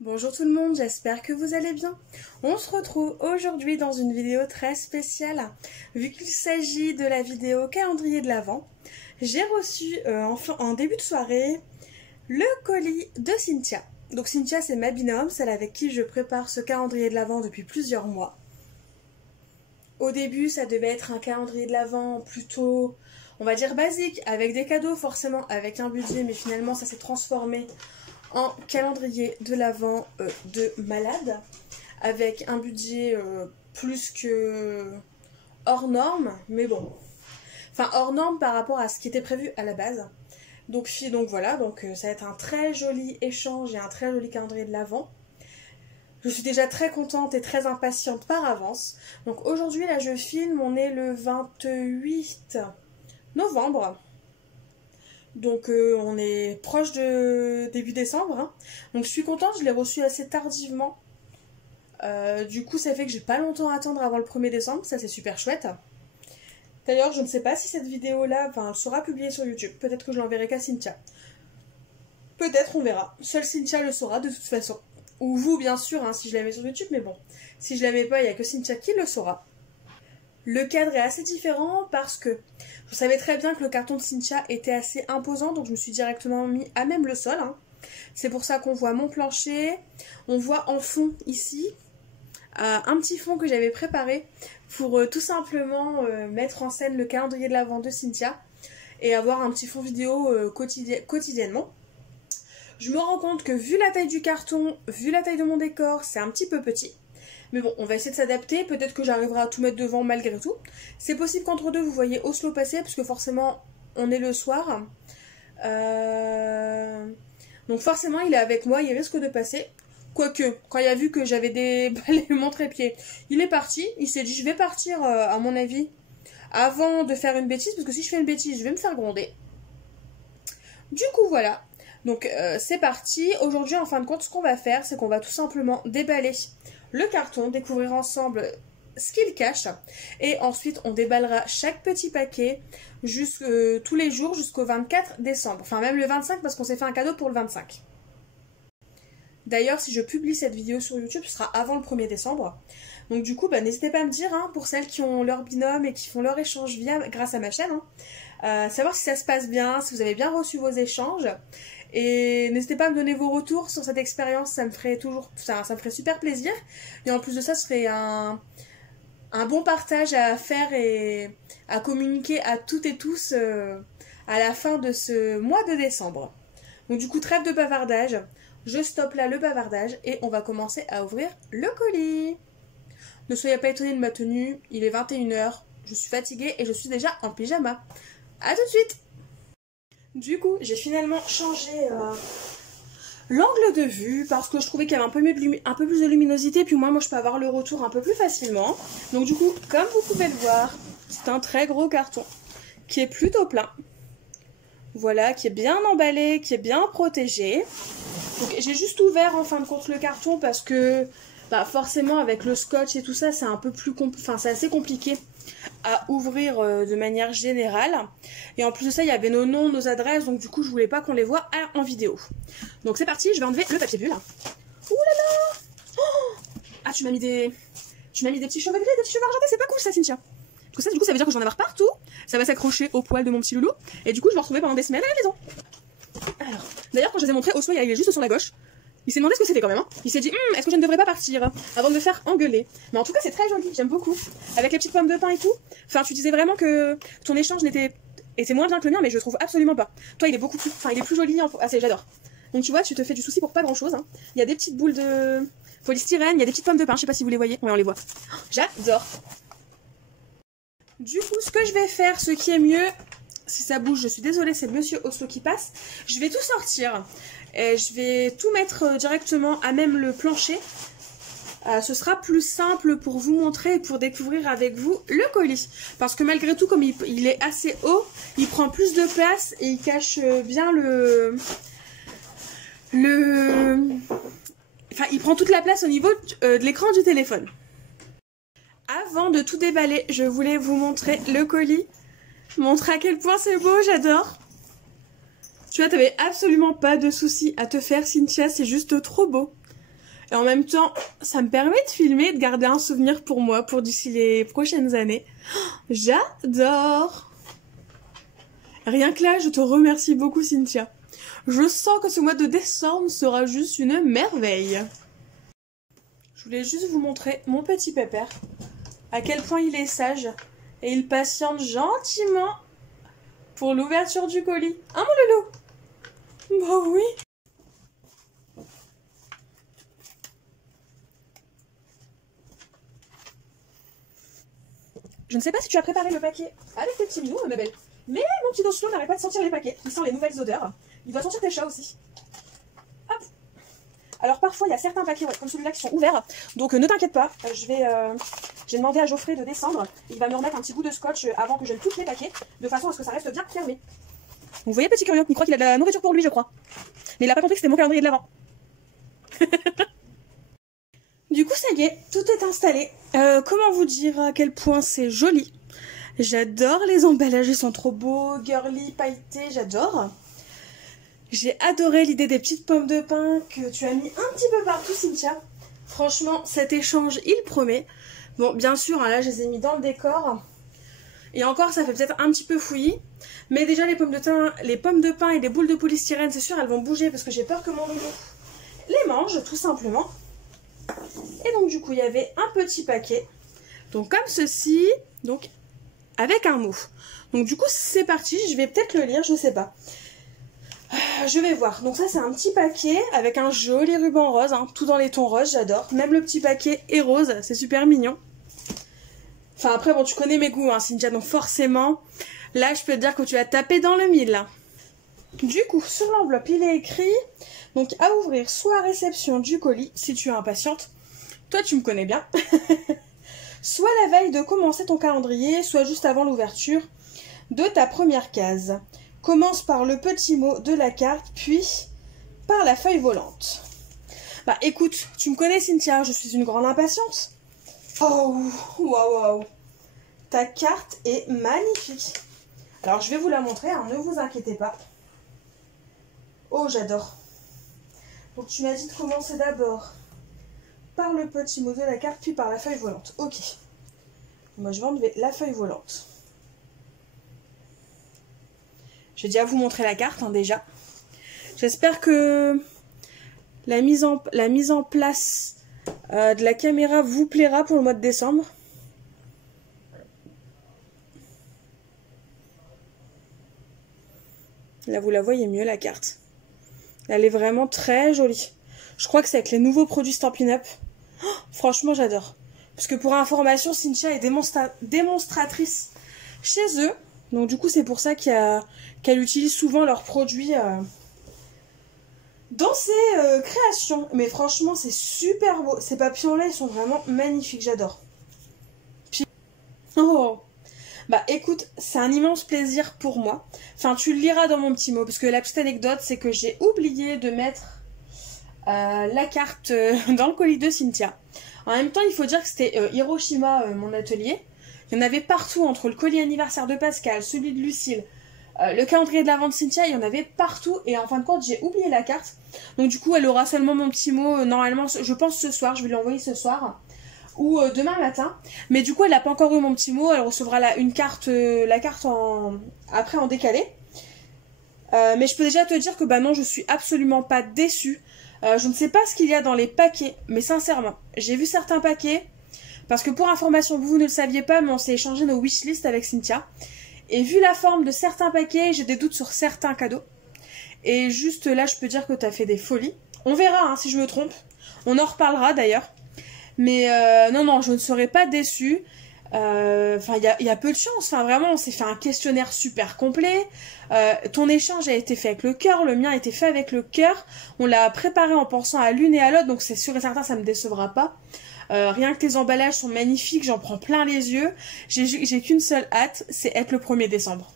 Bonjour tout le monde, j'espère que vous allez bien. On se retrouve aujourd'hui dans une vidéo très spéciale. Vu qu'il s'agit de la vidéo calendrier de l'Avent, j'ai reçu en début de soirée le colis de Cynthia. Donc Cynthia, c'est ma binôme, celle avec qui je prépare ce calendrier de l'Avent depuis plusieurs mois. Au début, ça devait être un calendrier de l'Avent plutôt, on va dire basique, avec des cadeaux forcément, avec un budget, mais finalement ça s'est transformé en calendrier de l'Avent de malade, avec un budget plus que hors norme, mais bon, enfin hors norme par rapport à ce qui était prévu à la base. Donc voilà, ça va être un très joli échange et un très joli calendrier de l'Avent. Je suis déjà très contente et très impatiente par avance. Donc aujourd'hui là je filme, on est le 28 novembre. Donc on est proche de début décembre, hein. Donc je suis contente, je l'ai reçu assez tardivement. Du coup ça fait que j'ai pas longtemps à attendre avant le 1er décembre, ça c'est super chouette. D'ailleurs je ne sais pas si cette vidéo là sera publiée sur YouTube, peut-être que je l'enverrai qu'à Cynthia. Peut-être, on verra. Seule Cynthia le saura de toute façon. Ou vous bien sûr, hein, si je la mets sur YouTube, mais bon. Si je la mets pas, il n'y a que Cynthia qui le saura. Le cadre est assez différent parce que je savais très bien que le carton de Cynthia était assez imposant, donc je me suis directement mis à même le sol, hein. C'est pour ça qu'on voit mon plancher, on voit en fond ici un petit fond que j'avais préparé pour tout simplement mettre en scène le calendrier de l'Avent de Cynthia et avoir un petit fond vidéo quotidiennement. Je me rends compte que vu la taille du carton, vu la taille de mon décor, c'est un petit peu petit. Mais bon, on va essayer de s'adapter, peut-être que j'arriverai à tout mettre devant malgré tout. C'est possible qu'entre deux, vous voyez Oslo passer, parce que forcément, on est le soir. Donc forcément, il est avec moi, il risque de passer. Quoique, quand il a vu que j'avais déballé mon trépied, il est parti. Il s'est dit, je vais partir, à mon avis, avant de faire une bêtise, parce que si je fais une bêtise, je vais me faire gronder. Du coup, voilà. Donc c'est parti. Aujourd'hui, en fin de compte, ce qu'on va faire, c'est qu'on va tout simplement déballer le carton, découvrir ensemble ce qu'il cache, et ensuite on déballera chaque petit paquet tous les jours jusqu'au 24 décembre. Enfin même le 25 parce qu'on s'est fait un cadeau pour le 25. D'ailleurs, si je publie cette vidéo sur YouTube, ce sera avant le 1er décembre. Donc du coup, n'hésitez pas à me dire, hein, pour celles qui ont leur binôme et qui font leur échange grâce à ma chaîne, hein, savoir si ça se passe bien, si vous avez bien reçu vos échanges. Et n'hésitez pas à me donner vos retours sur cette expérience, ça me ferait ça me ferait super plaisir. Et en plus de ça, ce serait un bon partage à faire et à communiquer à toutes et tous à la fin de ce mois de décembre. Donc du coup, trêve de bavardage. Je stoppe là le bavardage et on va commencer à ouvrir le colis. Ne soyez pas étonnés de ma tenue, il est 21 h, je suis fatiguée et je suis déjà en pyjama. A tout de suite. Du coup, j'ai finalement changé l'angle de vue parce que je trouvais qu'il y avait un peu plus de luminosité, puis moi je peux avoir le retour un peu plus facilement. Donc du coup, comme vous pouvez le voir, c'est un très gros carton qui est plutôt plein. Voilà, qui est bien emballé, qui est bien protégé. Donc j'ai juste ouvert en fin de compte le carton parce que forcément avec le scotch et tout ça, c'est un peu plus c'est assez compliqué à ouvrir de manière générale. Et en plus de ça, il y avait nos noms, nos adresses, donc du coup je voulais pas qu'on les voit en vidéo. Donc c'est parti, je vais enlever le papier bulle. Ouh là là, oh, ah tu m'as mis des petits cheveux gris, des petits cheveux argentés, c'est pas cool ça, Cynthia. Parce que ça, du coup, ça veut dire que je vais en avoir partout. Ça va s'accrocher au poil de mon petit loulou. Et du coup, je vais en retrouver pendant des semaines à la maison. Alors, d'ailleurs, quand je les ai montrés, Oslo, il est juste sur la gauche. Il s'est demandé ce que c'était quand même, hein. Il s'est dit, est-ce que je ne devrais pas partir avant de me faire engueuler. Mais en tout cas, c'est très joli, j'aime beaucoup. Avec les petites pommes de pin et tout. Enfin, tu disais vraiment que ton échange était moins bien que le mien, mais je le trouve absolument pas. Toi, il est beaucoup plus, il est plus joli. J'adore. Donc tu vois, tu te fais du souci pour pas grand-chose, hein. Il y a des petites boules de polystyrène, il y a des petites pommes de pin, je sais pas si vous les voyez. Ouais, on les voit. J'adore. Du coup, ce que je vais faire, ce qui est mieux, si ça bouge, je suis désolée, c'est Monsieur Oslo qui passe. Je vais tout sortir. Et je vais tout mettre directement à même le plancher. Ce sera plus simple pour vous montrer et pour découvrir avec vous le colis. Parce que malgré tout, comme il est assez haut, il prend plus de place et il cache bien Enfin, il prend toute la place au niveau de l'écran du téléphone. Avant de tout déballer, je voulais vous montrer le colis. Montrer à quel point c'est beau, j'adore. Tu vois, t'avais absolument pas de soucis à te faire, Cynthia, c'est juste trop beau. Et en même temps, ça me permet de filmer et de garder un souvenir pour moi, pour d'ici les prochaines années. J'adore! Rien que là, je te remercie beaucoup, Cynthia. Je sens que ce mois de décembre sera juste une merveille. Je voulais juste vous montrer mon petit pépère, à quel point il est sage, et il patiente gentiment pour l'ouverture du colis. Hein, mon loulou? Bah oui! Je ne sais pas si tu as préparé le paquet avec tes petits minous, ma belle. Mais mon petit Doslo n'arrête pas de sentir les paquets. Il sent les nouvelles odeurs. Il doit sentir tes chats aussi. Hop. Alors parfois, il y a certains paquets, ouais, comme celui-là, qui sont ouverts. Donc ne t'inquiète pas. J'ai demandé à Geoffrey de descendre. Il va me remettre un petit bout de scotch avant que je ne touche les paquets, de façon à ce que ça reste bien fermé. Donc, vous voyez, petit curieux, il croit qu'il a de la nourriture pour lui, je crois. Mais il n'a pas compris que c'était mon calendrier de l'avant. Du coup, ça y est, tout est installé. Comment vous dire à quel point c'est joli. J'adore les emballages, ils sont trop beaux, girly, pailletés, j'adore. J'ai adoré l'idée des petites pommes de pin que tu as mis un petit peu partout, Cynthia. Franchement, cet échange, il promet. Bon, bien sûr, hein, là, je les ai mis dans le décor. Et encore, ça fait peut-être un petit peu fouillis. Mais déjà, les pommes de pin et les boules de polystyrène, c'est sûr, elles vont bouger parce que j'ai peur que mon loulou les mange, tout simplement. Et donc, du coup, il y avait un petit paquet. Donc, comme ceci. Donc, avec un mot. Donc du coup c'est parti, je vais peut-être le lire, je sais pas. Je vais voir. Donc ça c'est un petit paquet avec un joli ruban rose, hein, tout dans les tons roses, j'adore. Même le petit paquet est rose, c'est super mignon. Enfin après bon tu connais mes goûts, hein, Cynthia, donc forcément, là je peux te dire que tu as tapé dans le mille. Du coup sur l'enveloppe il est écrit, donc à ouvrir soit à réception du colis, si tu es impatiente. Toi tu me connais bien. Soit la veille de commencer ton calendrier, soit juste avant l'ouverture de ta première case. Commence par le petit mot de la carte, puis par la feuille volante. Bah écoute, tu me connais Cynthia, je suis une grande impatiente. Oh, waouh, ta carte est magnifique. Alors je vais vous la montrer, hein, ne vous inquiétez pas. Oh, j'adore. Donc tu m'as dit de commencer d'abord par le petit mot de la carte, puis par la feuille volante. Ok. Moi, je vais enlever la feuille volante. Je vais déjà vous montrer la carte, hein, déjà. J'espère que la mise en place de la caméra vous plaira pour le mois de décembre. Là, vous la voyez mieux, la carte. Elle est vraiment très jolie. Je crois que c'est avec les nouveaux produits Stampin' Up. Oh, franchement, j'adore. Parce que pour information, Cynthia est démonstratrice chez eux. Donc du coup, c'est pour ça qu'elle utilise souvent leurs produits dans ses créations. Mais franchement, c'est super beau. Ces papillons-là, ils sont vraiment magnifiques. J'adore. Oh, bah écoute, c'est un immense plaisir pour moi. Enfin, tu le liras dans mon petit mot. Parce que la petite anecdote, c'est que j'ai oublié de mettre la carte dans le colis de Cynthia. En même temps, il faut dire que c'était Hiroshima, mon atelier. Il y en avait partout, entre le colis anniversaire de Pascal, celui de Lucille, le calendrier de l'Avent de Cynthia, il y en avait partout. Et en fin de compte, j'ai oublié la carte. Donc du coup, elle aura seulement mon petit mot, normalement, je pense ce soir. Je vais lui envoyer ce soir. Ou demain matin. Mais du coup, elle n'a pas encore eu mon petit mot. Elle recevra la carte après en décalé. Mais je peux déjà te dire que bah non, je suis absolument pas déçue. Je ne sais pas ce qu'il y a dans les paquets, mais sincèrement, j'ai vu certains paquets, parce que pour information, vous ne le saviez pas, mais on s'est échangé nos wishlists avec Cynthia. Et vu la forme de certains paquets, j'ai des doutes sur certains cadeaux. Et juste là, je peux dire que tu as fait des folies. On verra hein, si je me trompe. On en reparlera d'ailleurs. Mais non, je ne serai pas déçue. Enfin, il y a peu de chance. Enfin, vraiment, on s'est fait un questionnaire super complet. Ton échange a été fait avec le cœur, le mien a été fait avec le cœur. On l'a préparé en pensant à l'une et à l'autre, donc c'est sûr et certain, ça me décevra pas. Rien que tes emballages sont magnifiques, j'en prends plein les yeux. J'ai qu'une seule hâte, c'est être le 1er décembre.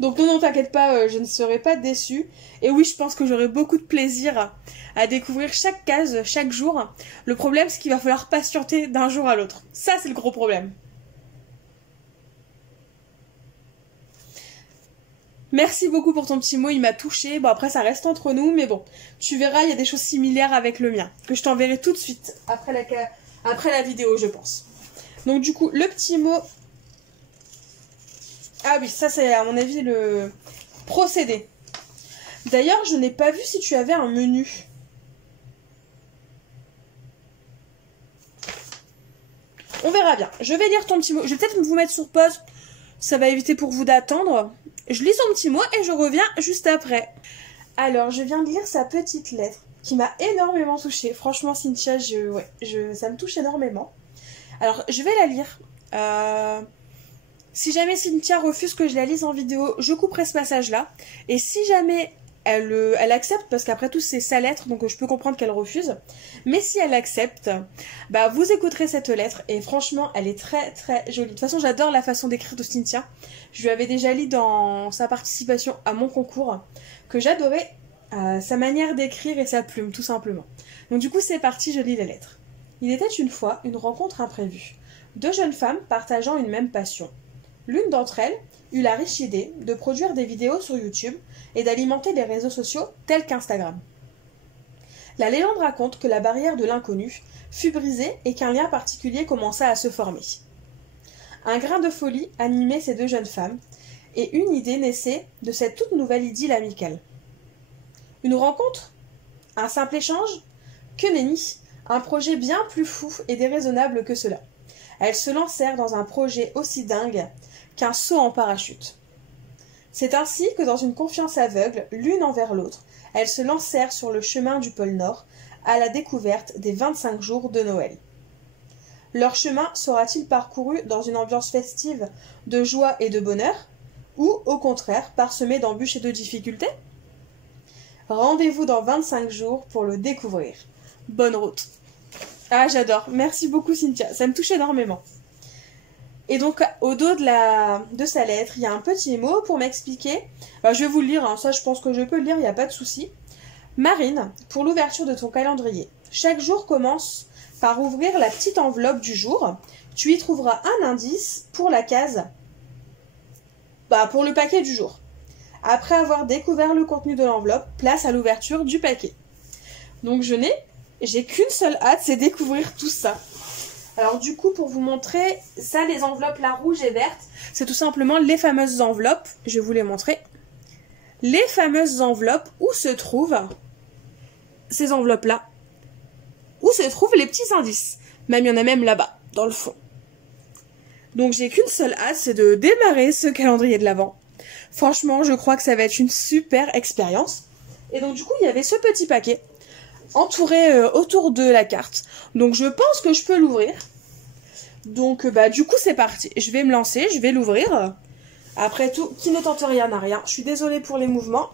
Donc non, t'inquiète pas, je ne serai pas déçue. Et oui, je pense que j'aurai beaucoup de plaisir à découvrir chaque case, chaque jour. Le problème, c'est qu'il va falloir patienter d'un jour à l'autre. Ça, c'est le gros problème. Merci beaucoup pour ton petit mot, il m'a touchée. Bon, après, ça reste entre nous, mais bon. Tu verras, il y a des choses similaires avec le mien, que je t'enverrai tout de suite, après la vidéo, je pense. Donc, du coup, le petit mot... Ah oui, ça, c'est à mon avis le procédé. D'ailleurs, je n'ai pas vu si tu avais un menu. On verra bien. Je vais lire ton petit mot. Je vais peut-être vous mettre sur pause. Ça va éviter pour vous d'attendre. Je lis son petit mot et je reviens juste après. Alors, je viens de lire sa petite lettre qui m'a énormément touchée. Franchement, Cynthia, ça me touche énormément. Alors, je vais la lire. Si jamais Cynthia refuse que je la lise en vidéo, je couperai ce passage-là. Et si jamais elle accepte, parce qu'après tout c'est sa lettre, donc je peux comprendre qu'elle refuse, mais si elle accepte, bah vous écouterez cette lettre, et franchement elle est très très jolie. De toute façon j'adore la façon d'écrire de Cynthia, je lui avais déjà lu dans sa participation à mon concours, que j'adorais sa manière d'écrire et sa plume tout simplement. Donc du coup c'est parti, je lis la lettre. Il était une fois une rencontre imprévue, deux jeunes femmes partageant une même passion. L'une d'entre elles eut la riche idée de produire des vidéos sur YouTube et d'alimenter les réseaux sociaux tels qu'Instagram. La légende raconte que la barrière de l'inconnu fut brisée et qu'un lien particulier commença à se former. Un grain de folie animait ces deux jeunes femmes et une idée naissait de cette toute nouvelle idylle amicale. Une rencontre? Un simple échange? Que nenni! Un projet bien plus fou et déraisonnable que cela. Elles se lancèrent dans un projet aussi dingue qu'un saut en parachute. C'est ainsi que dans une confiance aveugle, l'une envers l'autre, elles se lancèrent sur le chemin du pôle Nord à la découverte des 25 jours de Noël. Leur chemin sera-t-il parcouru dans une ambiance festive de joie et de bonheur, ou au contraire parsemé d'embûches et de difficultés? Rendez-vous dans 25 jours pour le découvrir. Bonne route! Ah, j'adore. Merci beaucoup, Cynthia. Ça me touche énormément. Et donc, au dos de sa lettre, il y a un petit mot pour m'expliquer. Bah, je vais vous le lire, hein. Ça, je pense que je peux le lire, il n'y a pas de souci. Marine, pour l'ouverture de ton calendrier, chaque jour commence par ouvrir la petite enveloppe du jour. Tu y trouveras un indice pour la case, pour le paquet du jour. Après avoir découvert le contenu de l'enveloppe, place à l'ouverture du paquet. Donc, j'ai qu'une seule hâte, c'est découvrir tout ça. Alors du coup, pour vous montrer, ça, les enveloppes là, rouges et vertes, c'est tout simplement les fameuses enveloppes. Je vais vous les montrer. Les fameuses enveloppes où se trouvent ces enveloppes-là, où se trouvent les petits indices. Même, il y en a même là-bas, dans le fond. Donc j'ai qu'une seule hâte, c'est de démarrer ce calendrier de l'Avent. Franchement, je crois que ça va être une super expérience. Et donc du coup, il y avait ce petit paquet entouré autour de la carte. Donc je pense que je peux l'ouvrir. Donc du coup c'est parti. Je vais me lancer, je vais l'ouvrir. Après tout, qui ne tente rien n'a rien. Je suis désolée pour les mouvements.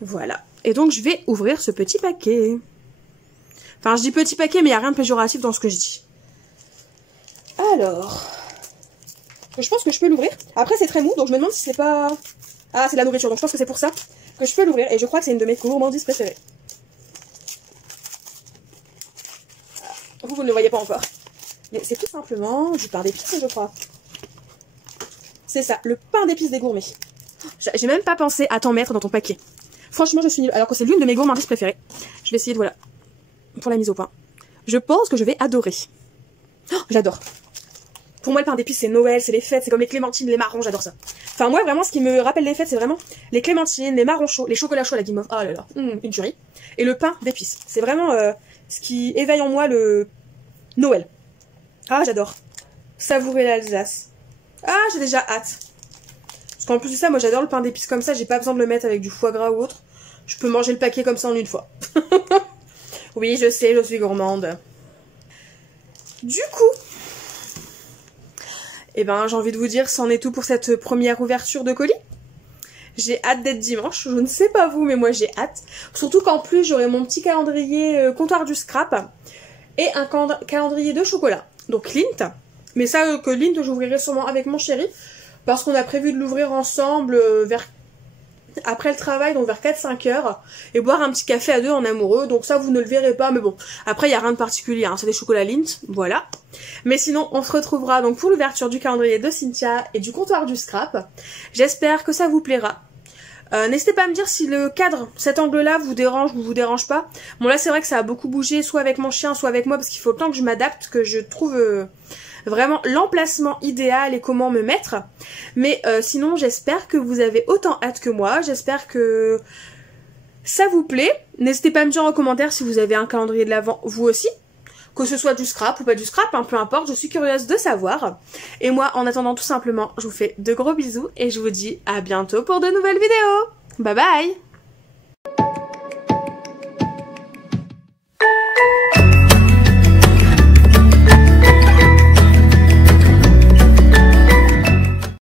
Voilà. Et donc je vais ouvrir ce petit paquet. Enfin je dis petit paquet mais il n'y a rien de péjoratif dans ce que je dis. Alors, je pense que je peux l'ouvrir. Après c'est très mou donc je me demande si c'est pas... Ah c'est de la nourriture donc je pense que c'est pour ça que je peux l'ouvrir. Et je crois que c'est une de mes gourmandises préférées. Vous ne le voyez pas encore. Mais c'est tout simplement du pain d'épices, je crois. C'est ça, le pain d'épices des gourmets. J'ai même pas pensé à t'en mettre dans ton paquet. Franchement, je suis nulle. Alors que c'est l'une de mes gourmandises préférées. Je vais essayer de, voilà, pour la mise au point. Je pense que je vais adorer. Oh, j'adore. Pour moi, le pain d'épices, c'est Noël, c'est les fêtes, c'est comme les clémentines, les marrons, j'adore ça. Enfin, moi, vraiment, ce qui me rappelle les fêtes, c'est vraiment les clémentines, les marrons chauds, les chocolats chauds, la guimauve. Oh là là, une tuerie. Et le pain d'épices. C'est vraiment ce qui éveille en moi le Noël. Ah, j'adore. Savourer l'Alsace. Ah, j'ai déjà hâte. Parce qu'en plus de ça, moi, j'adore le pain d'épices comme ça. J'ai pas besoin de le mettre avec du foie gras ou autre. Je peux manger le paquet comme ça en une fois. Oui, je sais, je suis gourmande. Du coup, eh ben, j'ai envie de vous dire, c'en est tout pour cette première ouverture de colis. J'ai hâte d'être dimanche. Je ne sais pas vous, mais moi, j'ai hâte. Surtout qu'en plus, j'aurai mon petit calendrier comptoir du scrap et un calendrier de chocolat. Donc Lindt. Mais ça, que Lindt, j'ouvrirai sûrement avec mon chéri. Parce qu'on a prévu de l'ouvrir ensemble après le travail, donc vers 4-5 heures. Et boire un petit café à deux en amoureux. Donc ça, vous ne le verrez pas. Mais bon, après, il n'y a rien de particulier. Hein. C'est des chocolats Lindt. Voilà. Mais sinon, on se retrouvera donc pour l'ouverture du calendrier de Cynthia et du comptoir du scrap. J'espère que ça vous plaira. N'hésitez pas à me dire si le cadre, cet angle-là, vous dérange ou vous dérange pas. Bon là c'est vrai que ça a beaucoup bougé, soit avec mon chien, soit avec moi, parce qu'il faut le temps que je m'adapte, que je trouve vraiment l'emplacement idéal et comment me mettre. Mais sinon j'espère que vous avez autant hâte que moi, j'espère que ça vous plaît. N'hésitez pas à me dire en commentaire si vous avez un calendrier de l'Avent vous aussi. Que ce soit du scrap ou pas du scrap, hein, peu importe, je suis curieuse de savoir. Et moi, en attendant tout simplement, je vous fais de gros bisous et je vous dis à bientôt pour de nouvelles vidéos. Bye bye!